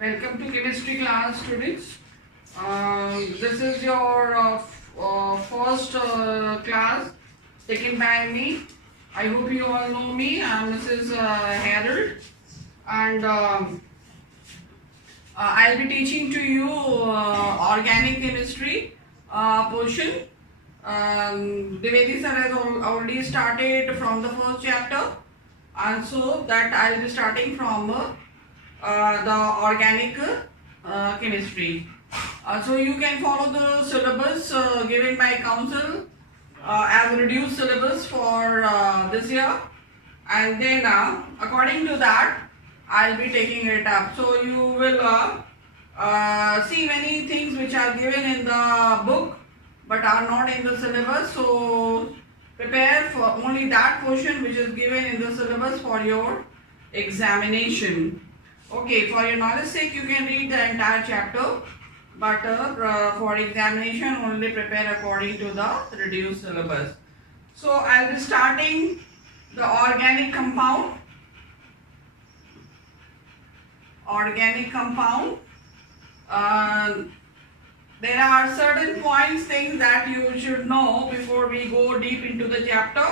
Welcome to chemistry class, students. This is your first class taken by me. I hope you all know me. I am Mrs. Harold, and I'll be teaching to you organic chemistry portion. Devedi sir has already started from the first chapter, and so that I'll be starting from the organic chemistry. So you can follow the syllabus given by council as reduced syllabus for this year, and then according to that I'll be taking it up. So you will see many things which are given in the book but are not in the syllabus. So prepare for only that portion which is given in the syllabus for your examination. Okay, for your knowledge sake you can read the entire chapter, but for examination only prepare according to the reduced syllabus. So I'll be starting the organic compound. Organic compound. There are certain points, things that you should know before we go deep into the chapter.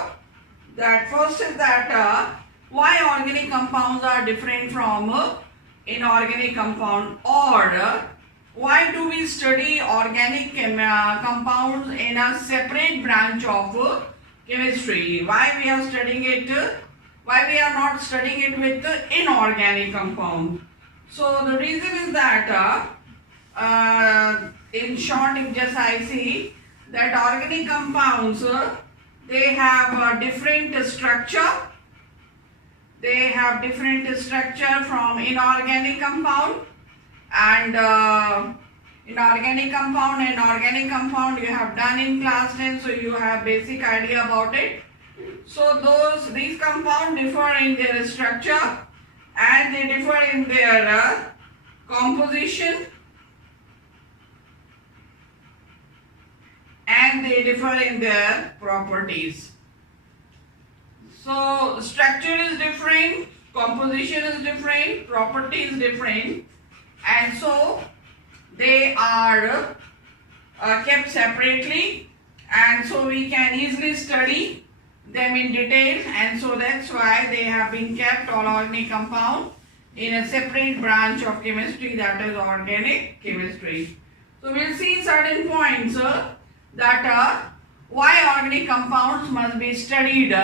That first is that why organic compounds are different from inorganic compound, or why do we study organic compounds in a separate branch of chemistry? Why we are studying it? Why we are not studying it with inorganic compound? So the reason is that in short, if just I see that organic compounds they have a different structure. They have different structure from inorganic compound, and inorganic compound and organic compound you have done in class 10, so you have basic idea about it. So these compounds differ in their structure, and they differ in their composition, and they differ in their properties. So structure is different, composition is different, property is different, and so they are kept separately, and so we can easily study them in detail, and so that's why they have been kept, all organic compound, in a separate branch of chemistry, that is organic chemistry. So we'll see certain points that why organic compounds must be studied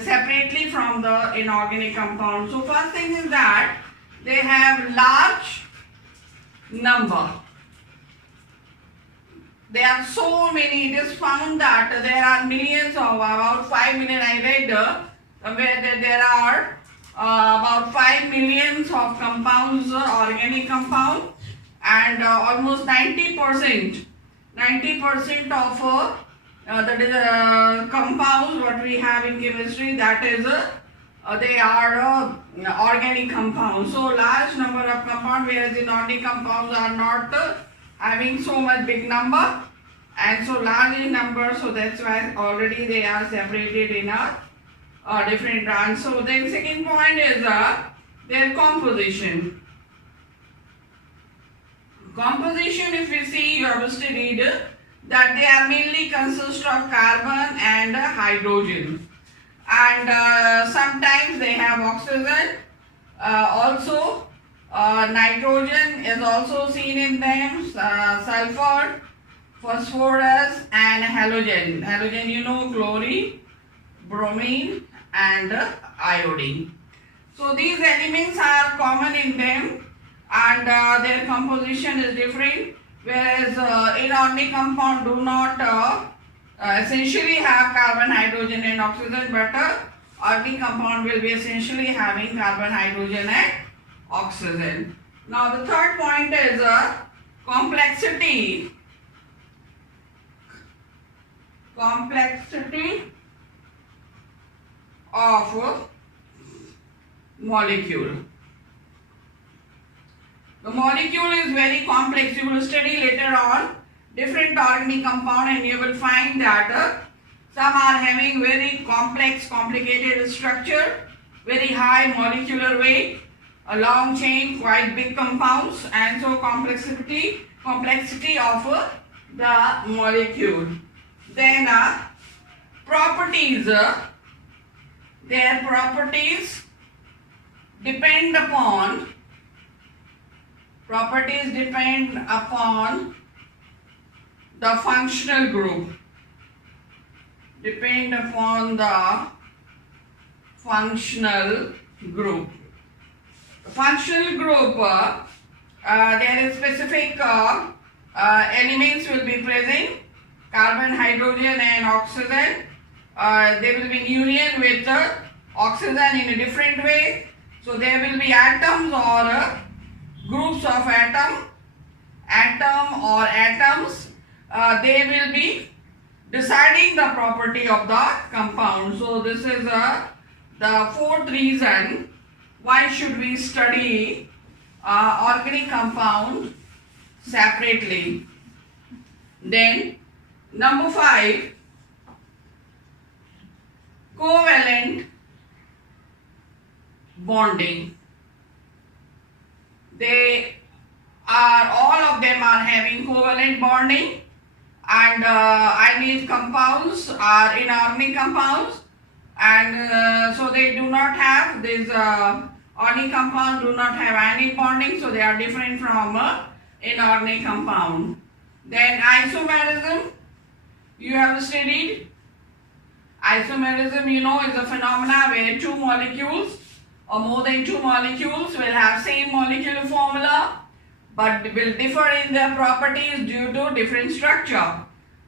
separately from the inorganic compound. So first thing is that they have large number. There are so many. It is found that there are millions of, about 5 million I read, where there are about 5 millions of compounds, organic compound, and almost 90% of that is compounds what we have in chemistry, that is they are organic compounds. So large number of compounds, whereas inorganic compounds are not having so much big number, and so large in number, so that's why already they are separated in a different branch. So then second point is their composition. Composition, if we see, you have studied that they are mainly consist of carbon and hydrogen, and sometimes they have oxygen, also nitrogen is also seen in them, sulfur, phosphorus, and halogen. Halogen, you know, chlorine, bromine, and iodine. So these elements are common in them, and their composition is different, whereas inorganic compound do not essentially have carbon, hydrogen, and oxygen, but organic compound will be essentially having carbon, hydrogen, and oxygen. Now the third point is complexity. Complexity of molecule. The molecule is very complex. You will study later on different organic compound, and you will find that some are having very complex, complicated structure, very high molecular weight, a long chain, quite big compounds, and so complexity of the molecule. Then properties, their properties depend upon the functional group. Depend upon the functional group. Functional group, there is specific elements will be present, carbon, hydrogen and oxygen. They will be in union with oxygen in a different way. So there will be atoms or groups of atom or atoms. They will be deciding the property of the compound. So this is the fourth reason why should we study organic compound separately. Then number 5, covalent bonding. All of them are having covalent bonding, and ionic compounds are inorganic compounds, and so they do not have this organic compound do not have ionic bonding, so they are different from inorganic compound. Then isomerism, you have studied. Isomerism, you know, is a phenomena where two molecules or more than two molecules will have same molecular formula but will differ in their properties due to different structure.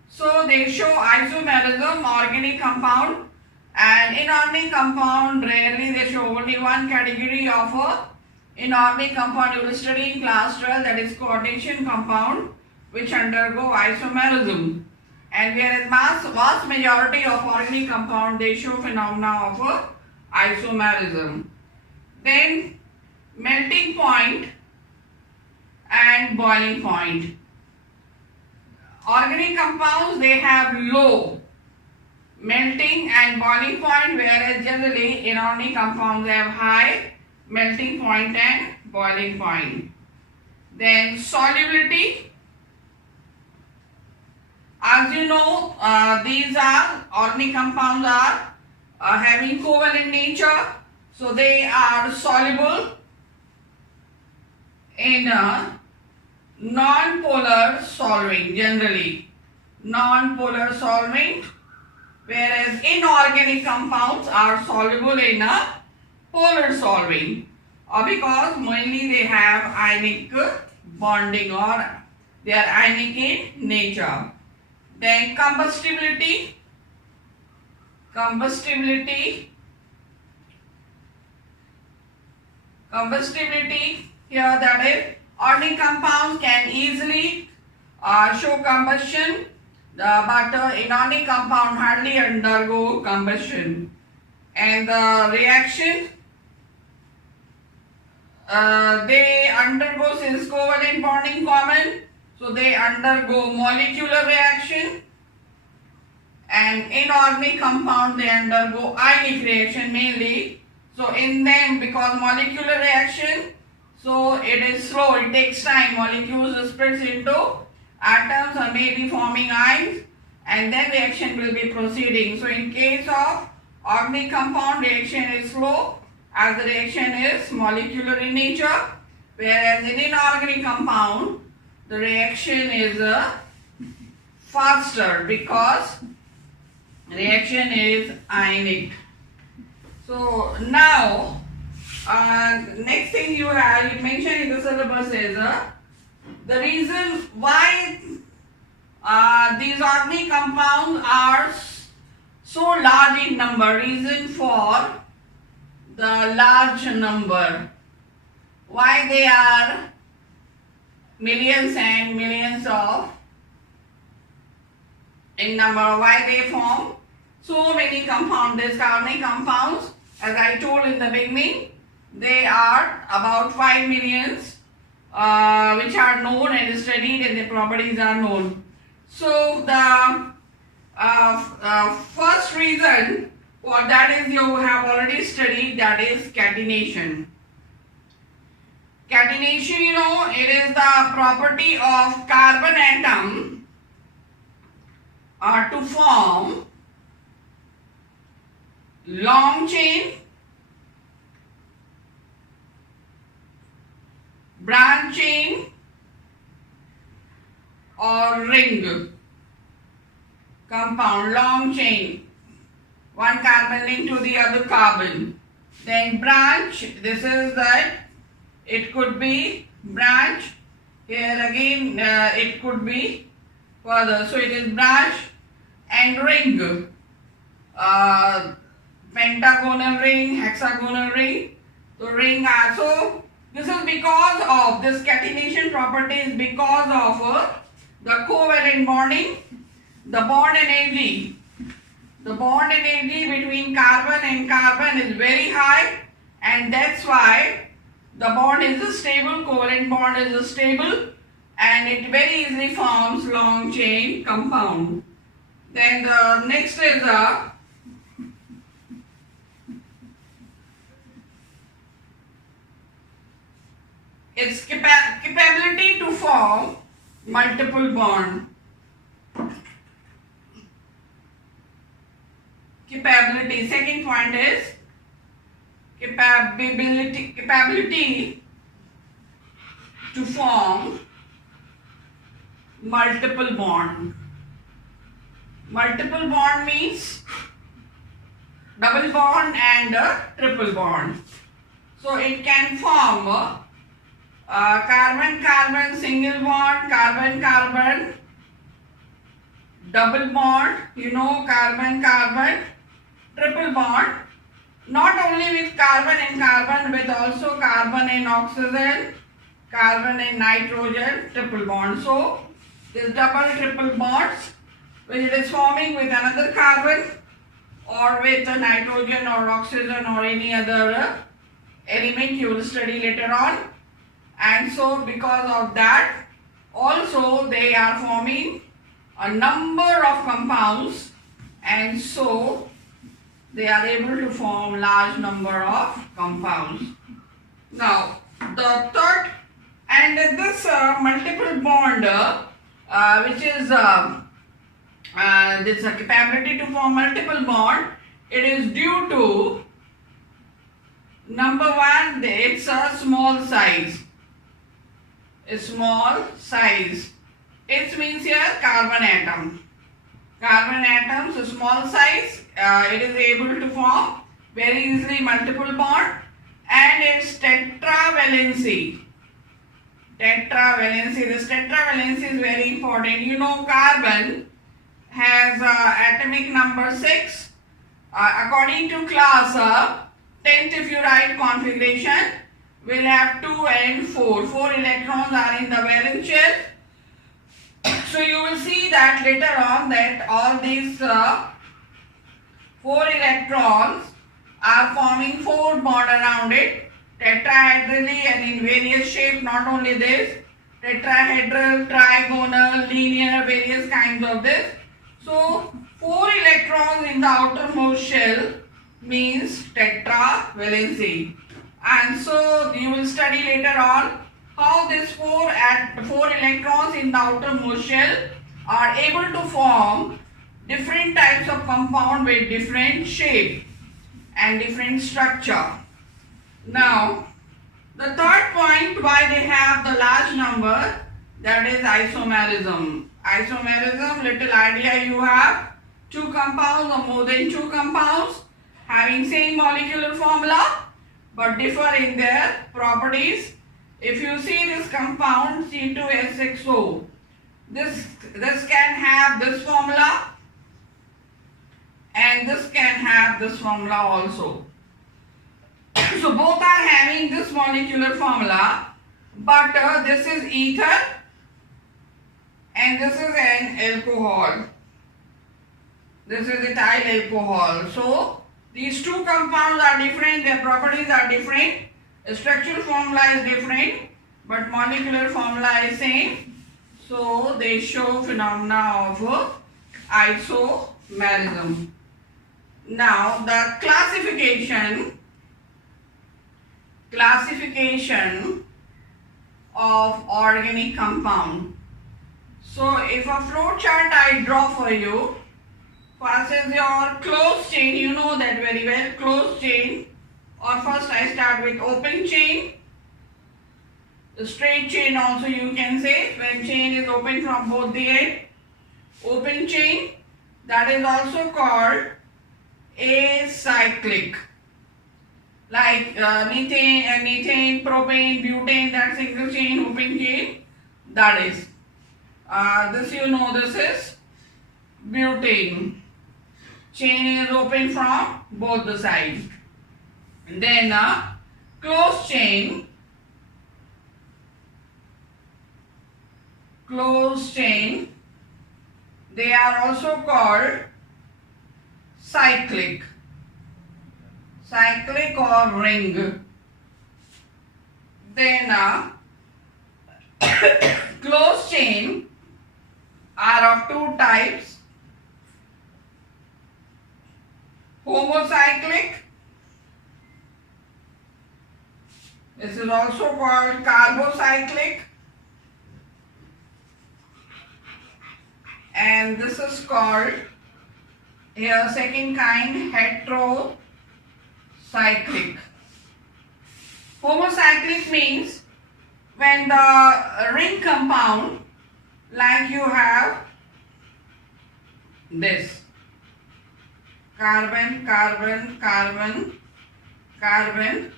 So they show isomerism, organic compound, and inorganic compound. Rarely they show only one category of inorganic compound you will study in class 12, that is coordination compound, which undergo isomerism. And whereas vast majority of organic compound, they show phenomena of isomerism. Then melting point and boiling point. Organic compounds, they have low melting and boiling point, whereas generally inorganic compounds have high melting point and boiling point. Then solubility. As you know, these are organic compounds are having covalent nature, so they are soluble in a non-polar solvent, generally non-polar solvent, whereas inorganic compounds are soluble in a polar solvent, because mainly they have ionic bonding or they are ionic in nature. Then combustibility. Here, that is, organic compounds can easily show combustion, but inorganic compound hardly undergo combustion. And the reaction, they undergo, since covalent bonding common, so they undergo molecular reaction, and inorganic compound they undergo ionic reaction mainly. So in them, because molecular reaction, so it is slow, it takes time, molecules splits into atoms or maybe forming ions, and then reaction will be proceeding. So in case of organic compound, reaction is slow as the reaction is molecular in nature, whereas in inorganic compound the reaction is faster because reaction is ionic. So now next thing you have mentioned in the syllabus is the reason why these organic compounds are so large in number, reason for the large number, why they are millions and millions of in number, why they form so many compounds. These organic compounds, as I told in the beginning, they are about 5 millions which are known and studied, and the properties are known. So the first reason, that is you have already studied, that is catenation. Catenation, you know, it is the property of carbon atom to form long chain, branch chain or ring compound. Long chain, one carbon linked to the other carbon. Then branch, this is that, it could be branch, here again it could be further, so it is branch and ring, pentagonal ring, hexagonal ring. So ring also, this is because of this catenation property is because of the covalent bonding, the bond energy. The bond energy between carbon and carbon is very high, and that's why the bond is stable, covalent bond is stable, and it very easily forms long chain compound. Then the next is its capability to form multiple bond. Capability. Second point is capability to form multiple bond. Multiple bond means double bond and triple bond. So it can form carbon-carbon single bond, carbon-carbon double bond, you know, carbon-carbon triple bond. Not only with carbon and carbon, but also carbon and oxygen, carbon and nitrogen, triple bond. So this double triple bonds, which it is forming with another carbon or with a nitrogen or oxygen or any other element you will study later on. And so because of that, also they are forming a number of compounds, and so they are able to form large number of compounds. Now the third, and this multiple bond which is this capability to form multiple bond, it is due to number one, it's a small size. A small size. It means here carbon atom. Carbon atoms, a small size, it is able to form very easily multiple bond, and its tetravalency. Tetravalency. This tetravalency is very important. You know, carbon has atomic number 6. According to class 10th, if you write configuration, will have 2 and 4. 4 electrons are in the valence shell. So you will see that later on that all these 4 electrons are forming 4 bond around it, tetrahedrally and in various shape. Not only this, tetrahedral, trigonal, linear, various kinds of this. So 4 electrons in the outermost shell means tetravalency. And so you will study later on how these 4 electrons in the outermost shell are able to form different types of compound with different shape and different structure. Now the third point why they have the large number, that is isomerism. Isomerism, little idea you have, 2 compounds or more than 2 compounds having same molecular formula but differ in their properties. If you see this compound C2H6O, this can have this formula and this can have this formula also. So both are having this molecular formula, but this is ether and this is an alcohol. This is ethyl alcohol. So these 2 compounds are different, their properties are different, the structural formula is different, but molecular formula is same. So they show phenomena of isomerism. Now the classification of organic compound. So if a flow chart I draw for you, first is your closed chain, you know that very well, closed chain, or first I start with open chain, the straight chain also you can say, when chain is open from both the end, open chain, that is also called acyclic. Like methane, propane, butane, that single chain, open chain, that is. This you know, this is butane. Chain is open from both the sides. Then closed chain, they are also called cyclic or ring. Then closed chain are of two types, homocyclic, this is also called carbocyclic, and this is called here second kind, heterocyclic. Homocyclic means when the ring compound, like you have this carbon, carbon, carbon, carbon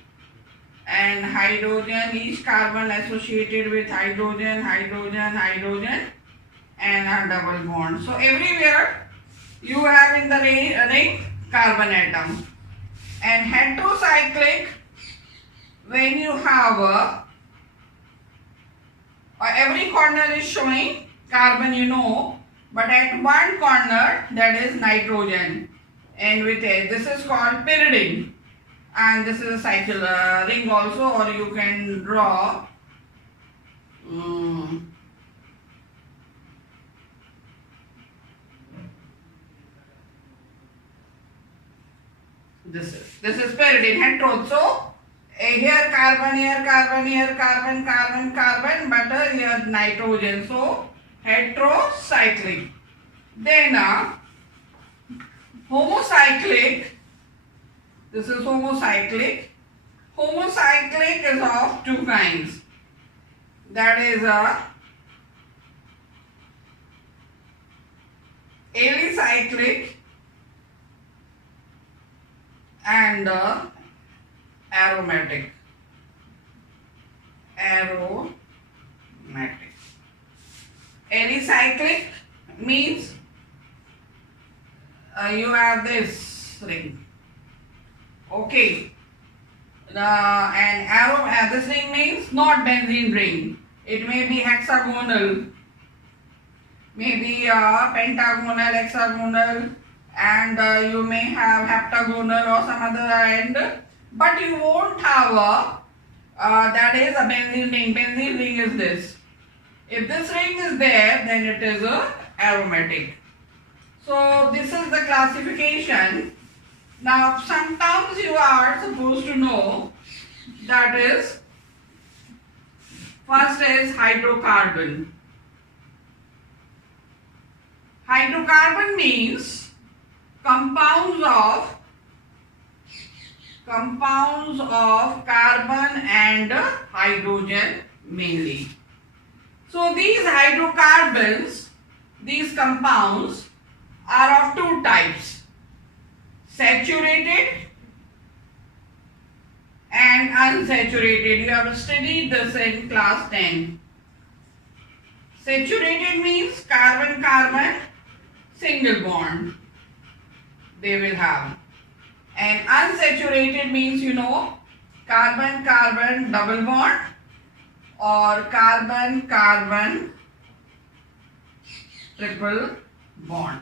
and hydrogen, each carbon associated with hydrogen, hydrogen, hydrogen and a double bond. So everywhere you have in the ring carbon atom. And heterocyclic, when you have every corner is showing carbon, you know, but at one corner that is nitrogen, and with a, this is called pyridine, and this is a cycle ring also, or you can draw this is pyridine, hetero. So here carbon, here carbon, here carbon, carbon, carbon, but here nitrogen. So heterocyclic. Then homocyclic. This is homocyclic. Homocyclic is of two kinds. That is alicyclic and aromatic. Alicyclic means you have this ring. Okay. And this ring means not benzene ring. It may be hexagonal, maybe pentagonal, hexagonal, and you may have heptagonal or some other end, but you won't have that is a benzene ring. Benzene ring is this. If this ring is there, then it is aromatic. So this is the classification. Now some terms you are supposed to know, that is, first is hydrocarbon. Hydrocarbon means compounds of carbon and hydrogen mainly. So these hydrocarbons, these compounds are of two types, saturated and unsaturated. You have studied this in class 10. Saturated means carbon-carbon single bond they will have. And unsaturated means, you know, carbon-carbon double bond or carbon-carbon triple bond.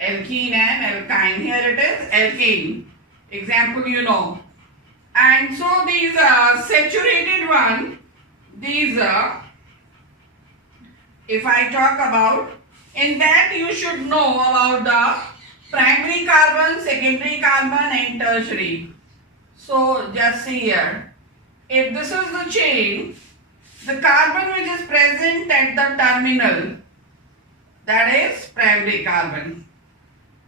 Alkene and alkyne. Here it is alkane. Example you know. And so these saturated one, these if I talk about, in that you should know about the primary carbon, secondary carbon and tertiary. So just see here, if this is the chain The carbon which is present at the terminal, that is primary carbon.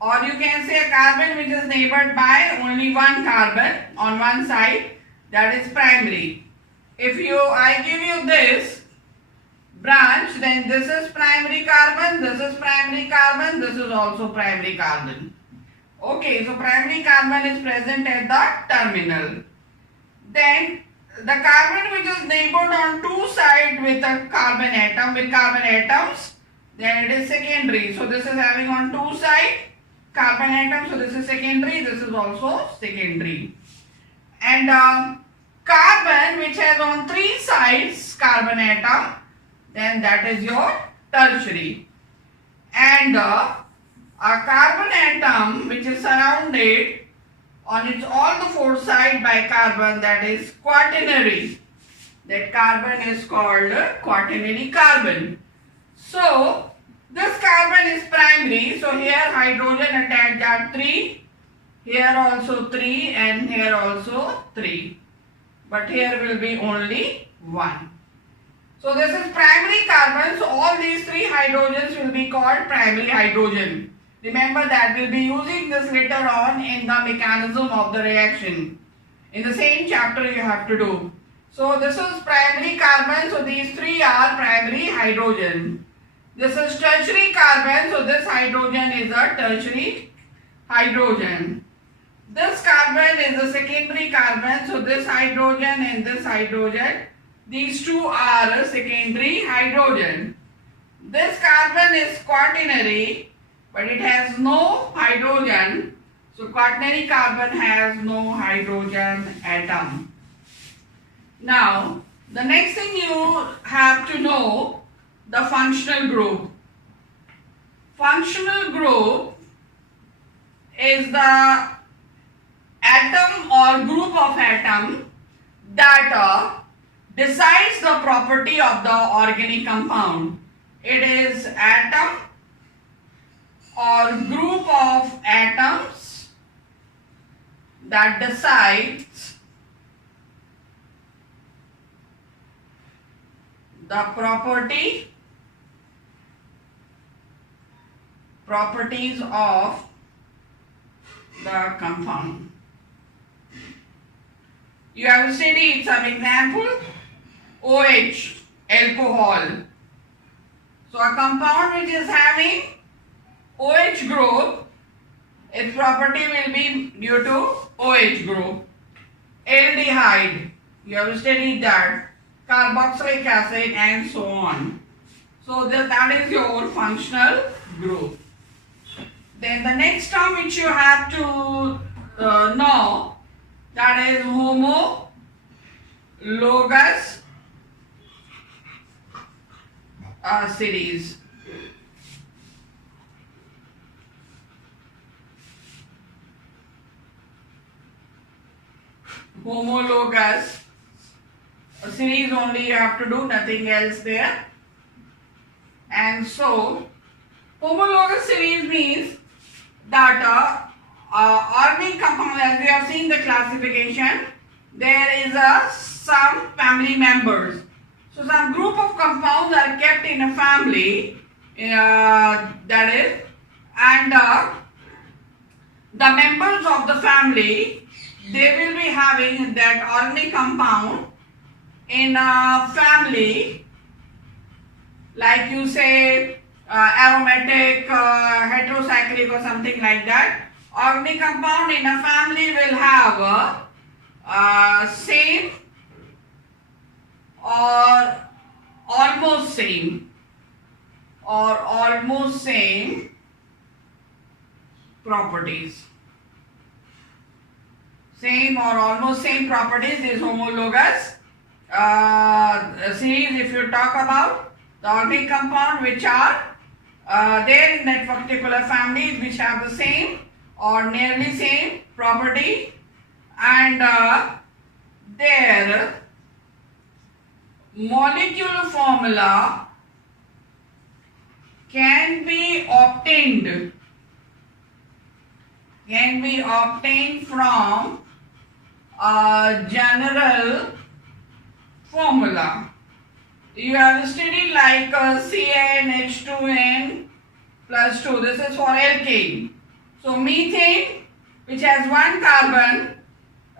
Or you can say a carbon which is neighbored by only one carbon on one side, that is primary. If I give you this branch, then this is primary carbon, this is primary carbon, this is also primary carbon. Okay, so primary carbon is present at the terminal. Then the carbon which is neighbored on two sides with a carbon atom, with carbon atoms, then it is secondary. So this is having on two sides carbon atom, so this is secondary, this is also secondary. And carbon which has on three sides carbon atom, then that is your tertiary. And a carbon atom which is surrounded on its all the four sides by carbon, that is quaternary. That carbon is called quaternary carbon. So this carbon is primary, so here hydrogen attached are 3, here also 3 and here also 3. But here will be only 1. So this is primary carbon, so all these 3 hydrogens will be called primary hydrogen. Remember that we'll be using this later on in the mechanism of the reaction. In the same chapter you have to do. So this is primary carbon, so these 3 are primary hydrogen. This is tertiary carbon, so this hydrogen is a tertiary hydrogen. This carbon is a secondary carbon, so this hydrogen and this hydrogen, these 2 are a secondary hydrogen. This carbon is quaternary, but it has no hydrogen, so quaternary carbon has no hydrogen atom. Now, the next thing you have to know, the functional group. Functional group is the atom or group of atom that decides the property of the organic compound. It is atom or group of atoms that decides the properties of the compound. You have studied some example. OH, alcohol. So a compound which is having OH group, its property will be due to OH group. Aldehyde, you have studied that. Carboxylic acid and so on. So that is your functional group. Then the next term which you have to know, that is homologous series. Homologous series only you have to do, nothing else there. And so homologous series means that organic compound, as we have seen the classification, there is some family members. So some group of compounds are kept in a family, that is, and the members of the family, they will be having that organic compound in a family, like you say aromatic, heterocyclic or something like that. Organic compound in a family will have same or almost same properties. Same or almost same properties is homologous series. If you talk about the organic compound which are there in that particular family, which have the same or nearly same property, and their molecular formula can be obtained from a general formula. you have studied like CnH2n plus 2. This is for alkane. So methane, which has one carbon,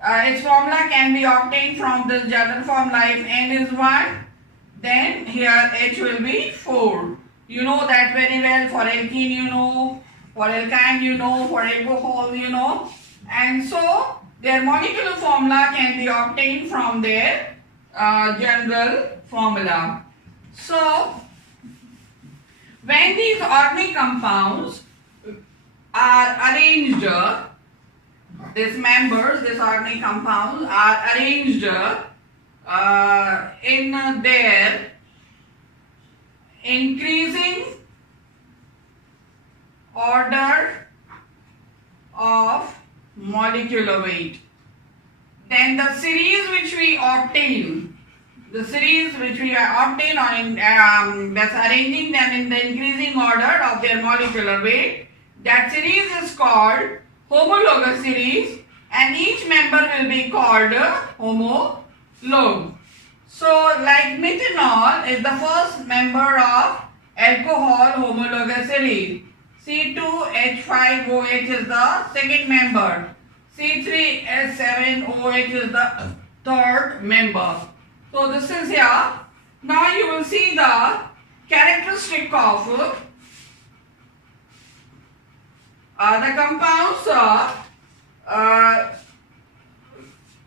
its formula can be obtained from this general formula. If N is 1, then here H will be 4. You know that very well. For alkene you know, for alkyne you know, for alcohol you know. And so their molecular formula can be obtained from their general formula. So when these organic compounds are arranged, these members, these organic compounds are arranged in their increasing order of molecular weight, then the series which we obtain, that's arranging them in the increasing order of their molecular weight, that series is called homologous series, and each member will be called homolog. So like methanol is the first member of alcohol homologous series. C2H5OH is the second member. C3H7OH is the third member. So this is here. Now you will see the characteristic of the compounds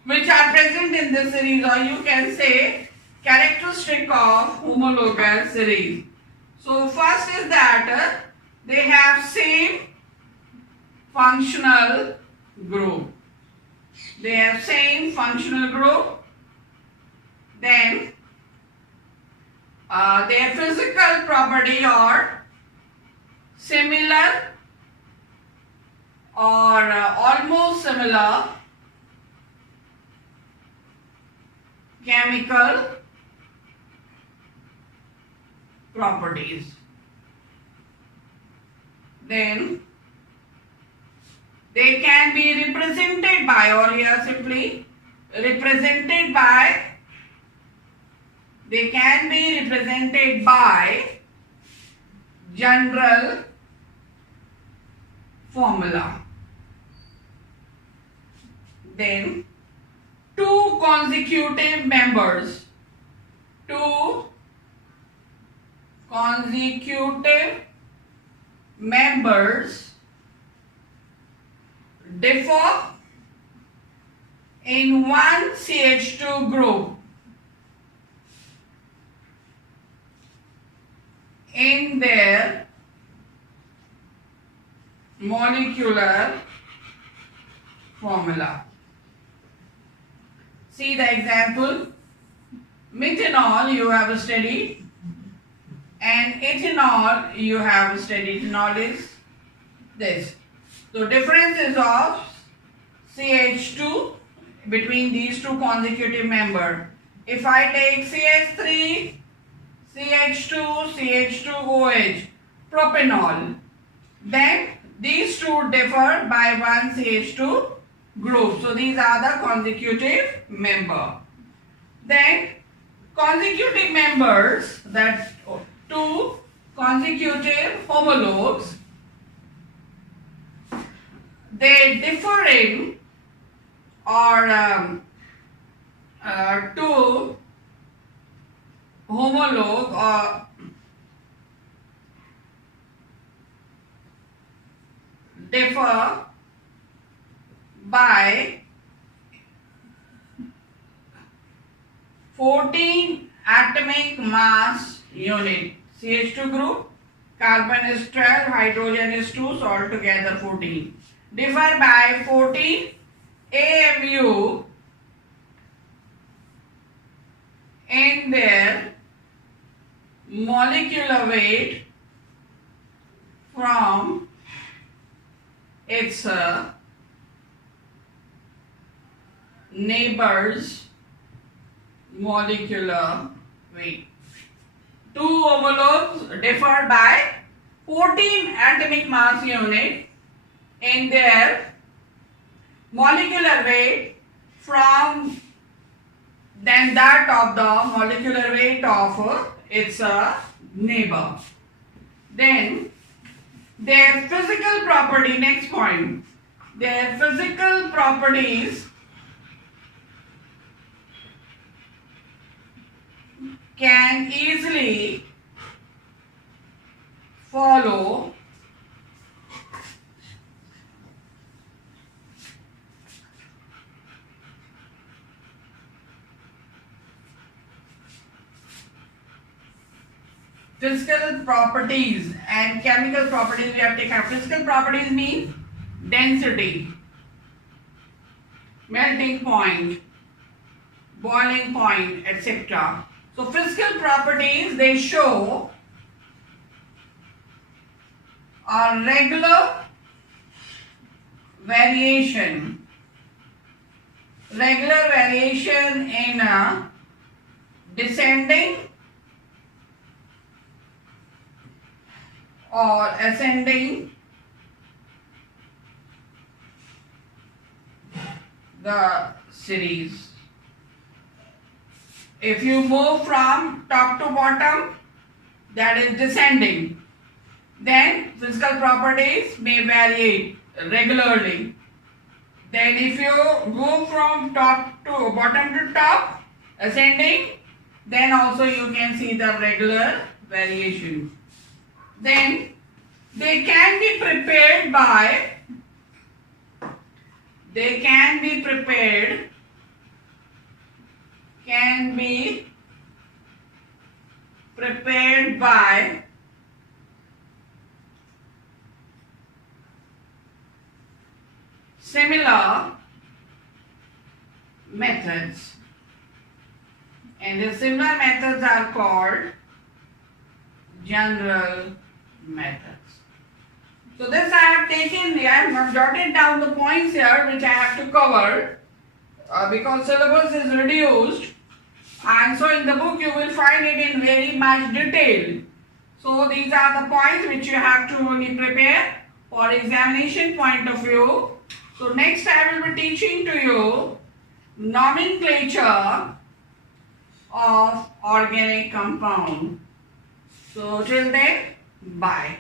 which are present in this series, or you can say characteristic of homologous series. So first is that they have same functional group. They have same functional group. Then their physical property are similar or almost similar chemical properties. Then they can be represented by, or here simply represented by, they can be represented by general formula. Then two consecutive members differ in one CH2 group in their molecular formula. See the example. Methanol you have studied, and ethanol you have studied. Ethanol is this. So differences of CH2 between these two consecutive members. If I take CH3, CH2, CH2OH, propanol, then these two differ by one CH2 group. So these are the consecutive member. Then consecutive members, that two consecutive homologs, they differ in, or two homolog differ by 14 atomic mass unit. CH2 group, carbon is 12, hydrogen is 2, so altogether 14. Differ by 14 AMU in their molecular weight from its neighbor's molecular weight. Two homologs differ by 14 atomic mass unit in their molecular weight from than that of the molecular weight of its neighbor. Then their physical property, next point, their physical properties can easily follow physical properties and chemical properties. We have taken physical properties mean density, melting point, boiling point, etc. So physical properties, they show a regular variation in a descending or ascending the series. If you move from top to bottom, that is descending, then physical properties may vary regularly. Then if you move from top to bottom to top, ascending, then also you can see the regular variation. Then they can be prepared by similar methods, and the similar methods are called general methods. So this I have taken here, I have jotted down the points here which I have to cover because syllabus is reduced, and so in the book you will find it in very much detail. So these are the points which you have to only prepare for examination point of view. So next I will be teaching to you nomenclature of organic compound. So till then, bye.